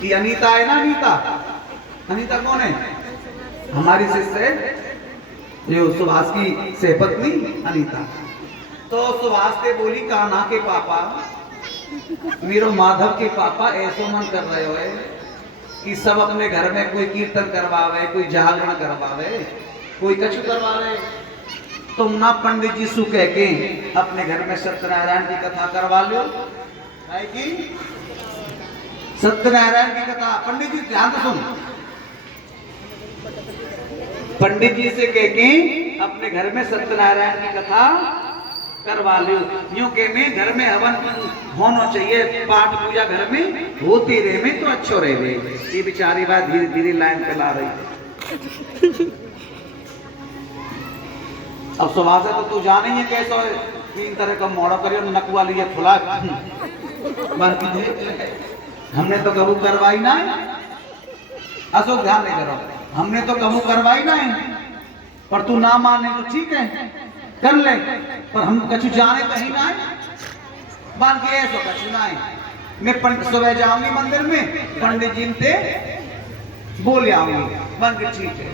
कि अनीता है ना, अनीता, अनीता कौन है? हमारी शिष्य है, जो सुभाष की सहपत्नी अनीता। तो सुभाष से बोली, कान्हा के पापा, मेरो माधव के पापा ऐसो मन कर रहे हो कि सब अपने घर में कोई कीर्तन करवावे, कोई जागरण करवावे, कोई कछु करवावे, तुम ना पंडित जी सु कह के अपने घर में सत्यनारायण की कथा करवा लो। है कि सत्यनारायण की कथा, पंडित जी ध्यान से सुन, पंडित जी से कह के अपने घर में सत्यनारायण की कथा करवा लो। यूं के में घर में हवन होना चाहिए, पाठ पूजा घर में होती रहे में तो अच्छो रहे। ये बेचारी बात धीरे धीरे लाइन पे ला रही। अब सुभाष तो तू जाने ही कैसा है, तीन तरह का मोड़ा करियो, नकवा लिए फुला हमने तो कबू करवाई ना है। अशोक ध्यान नहीं करो, हमने तो कबू करवाई ना है, पर तू ना माने तो ठीक है कर ले, पर हम कछु जाने तो ही ना है, बात के ऐसा कछु ना है। मैं सुबह जाऊंगी मंदिर में, पंडित जी से बोल आऊंगी, बन के ठीक है।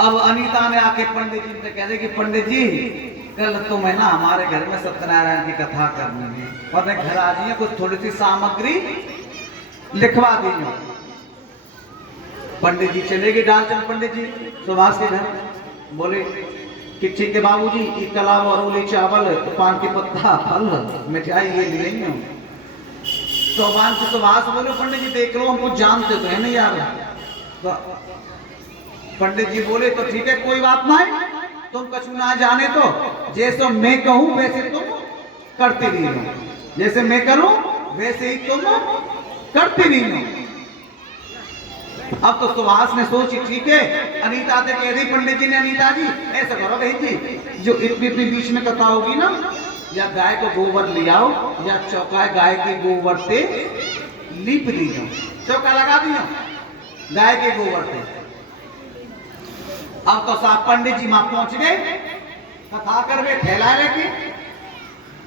अब अनीता ने आके पंडित जी से कह दे कि पंडित जी कल तो मैं ना हमारे घर में सत्यनारायण की कथा करनी है, और मैं घर आ जाइए, कुछ थोड़ी सी सामग्री लिखवा दीजिए। पंडित जी चले गए, डालचंद पंडित जी सुभाष के घर, बोले कि ठीक है बाबूजी, ये कलाव अरोली चावल, पान के पत्ता, फल, मिठाई ये ले लेंगे। सुभाष बोले पंडित जी देख लो, हम कुछ जानते तो है नहीं यार। तो पंडित जी बोले तो ठीक है कोई बात नहीं, तुम कछु ना जाने तो जैसे मैं कहूं वैसे तुम करते रही हो, जैसे मैं करूं वैसे ही तुम करते रही हो। अब तो सुभाष ने सोची ठीक है, अनीता से कह दी पंडित जी ने, अनीता जी ऐसा करो बहन जी, जो इतनी बीच में कथा होगी ना, या गाय को गोबर ले आओ, या चौका गाय के गोबर से लीप दीजिए, चौका लगा दिया गाय के गोबर से। अब तो साहब पंडित जी वहां पहुंच गए, कथा करवे फैला लेके।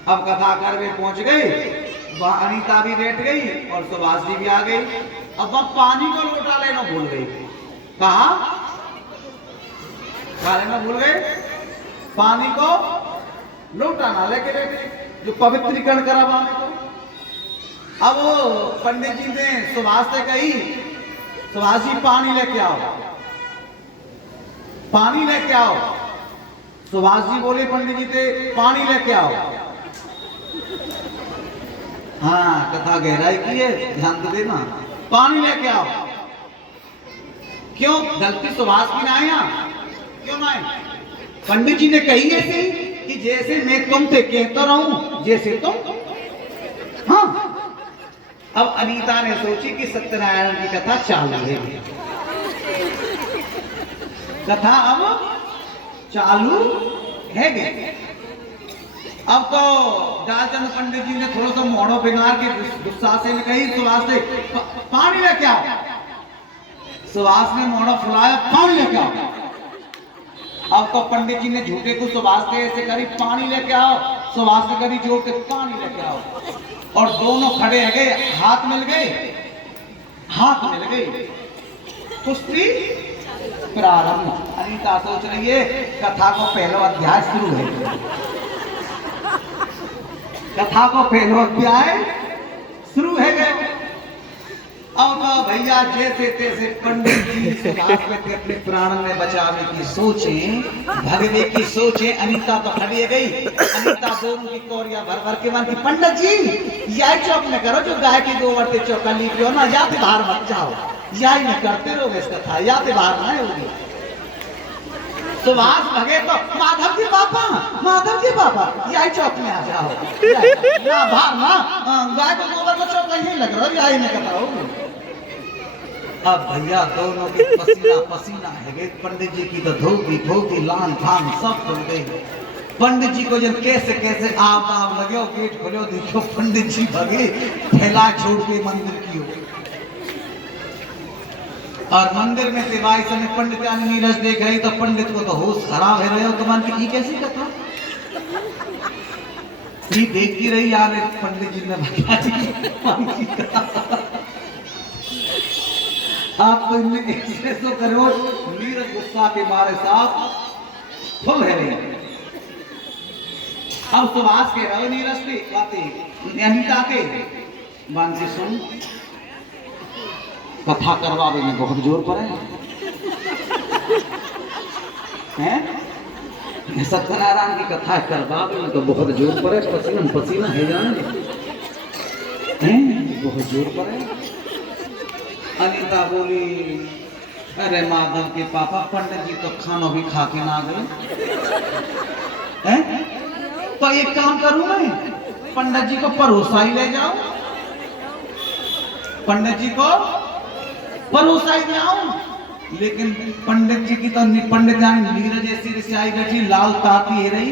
अब कथा करवे पहुंच गए, वहां अनीता भी बैठ गई और सुभाष जी भी आ गई। अब वह पानी को लोटा लेना भूल गई। कहा लेना भूल गए, पानी को लोटा ना लेके बैठे, जो पवित्रीकरण करावाने को। अब वो पंडित जी ने सुभाष से कही, सुभाष जी पानी लेके आओ, पानी लेके आओ। सुभाष जी बोले पंडित जी से पानी लेके आओ। हाँ कथा गहराई की है, ध्यान तो देना, पानी लेके आओ। क्यों गलती सुभाष की ना है यहाँ, क्यों ना है? पंडित जी ने कही ऐसे कि जैसे मैं तुमसे कहता रहूं, जैसे तुम। हाँ अब अनीता ने सोची कि सत्यनारायण की कथा चालू है, कथा अब चालू है गई। अब तो डालचंद पंडित जी ने थोड़ा सा मोड़ो बिगाड़ के गुस्सा से कही सुभाष से पानी लेके आओ। सुभाष ने मोड़ो फुलाया, पानी लेके आओ। अब तो पंडित जी ने झूठे को सुभाष से ऐसे करी, पानी लेके आओ। सुभाष ने करी जोर के, पानी लेके आओ। और दोनों खड़े हो गए, हाथ मिल गए, हाथ मिल गए, कुश्ती प्रारंभ। अनीता सोच रही है कथा को पहला अध्याय शुरू है, कथा को पहला अध्याय शुरू है गए। अब तो भैया जैसे तैसे पंडित जी सुभाष में अपने प्राण में बचावे की सोचे, भगवे की सोचे। अनीता तो खड़ी गई, अनीता दोनों की कोरिया भर भर के मानती, पंडित जी यही चौक में करो जो गाय की गोबर से चौका लीप लो ना, या तो बाहर मत जाओ, यही न करते रहो इस कथा, या तो बाहर ना होगी। सुभाष भगे तो माधव जी पापा, माधव जी पापा यही चौक में आ जाओ, ना बाहर ना, गाय को गोबर को चौक नहीं लग रहा, यही न कथा होगी। अब भैया दोनों की पसीना पसीना है गए। पंडित जी की तो धोती धोती लान फान सब खुल गई। पंडित जी को जब कैसे कैसे आप लगे, गेट खोलो, देखो पंडित जी भगे, फैला छोड़ के मंदिर की ओर। और मंदिर में सेवाई समय पंडित नीरज देख रही तो पंडित को तो होश खराब है रहे हो, तो मान की ये कैसी कथा, ये देखती रही यार पंडित जी ने आप तो इनमें ऐसे तो करो। नीरज गुस्सा के मारे साथ फुल है नहीं। अब सुभाष के रहो नीरज की बातें अनीता के मान से सुन, कथा करवावे में बहुत जोर पड़े हैं। सत्यनारायण की कथा करवावे में तो बहुत जोर पड़े, पसीना पसीना है जाने हैं, बहुत जोर पड़े। अनीता बोली, अरे माधव के पापा पंडित जी तो खाना भी खा के ना गए हैं, तो एक काम करूं मैं, पंडित जी को परोसा ही ले जाऊं, पंडित जी को परोसा ही ले आऊं। लेकिन पंडित जी की तो पंडित जानी नीरज ऐसी रिसाई बैठी लाल ताती है रही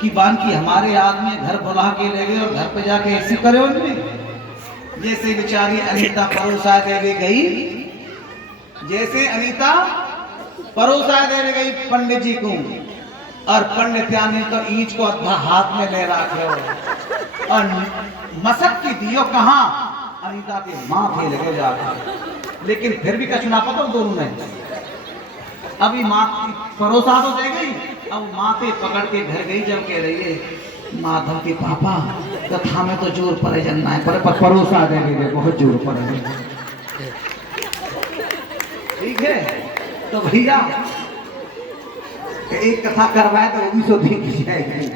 कि बान की हमारे आदमी घर बुला के ले गए और घर पे जाके ऐसी करे उनने। जैसे बेचारी अनीता परोसा देवे गई, जैसे अनीता परोसा देवे गई पंडित जी को, और पंडित यानी तो ईंच को अद्धा हाथ में ले रखे और मसक की दियो कहाँ अनीता के माथे लगे जाकर। लेकिन फिर भी कछु ना पता दोनों में। अभी माँ परोसा तो दे गई, अब माथे पकड़ के घर गई, जब कह रही है माधव के पापा कथा में तो जोर पड़े जनना है, पर परोसा दे गई बहुत जोर पड़े। ठीक है तो भैया एक कथा करवाए तो वो भी सो देख जाएगी।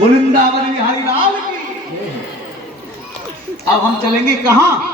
वृंदावन बिहारी लाल की। अब हम चलेंगे कहाँ?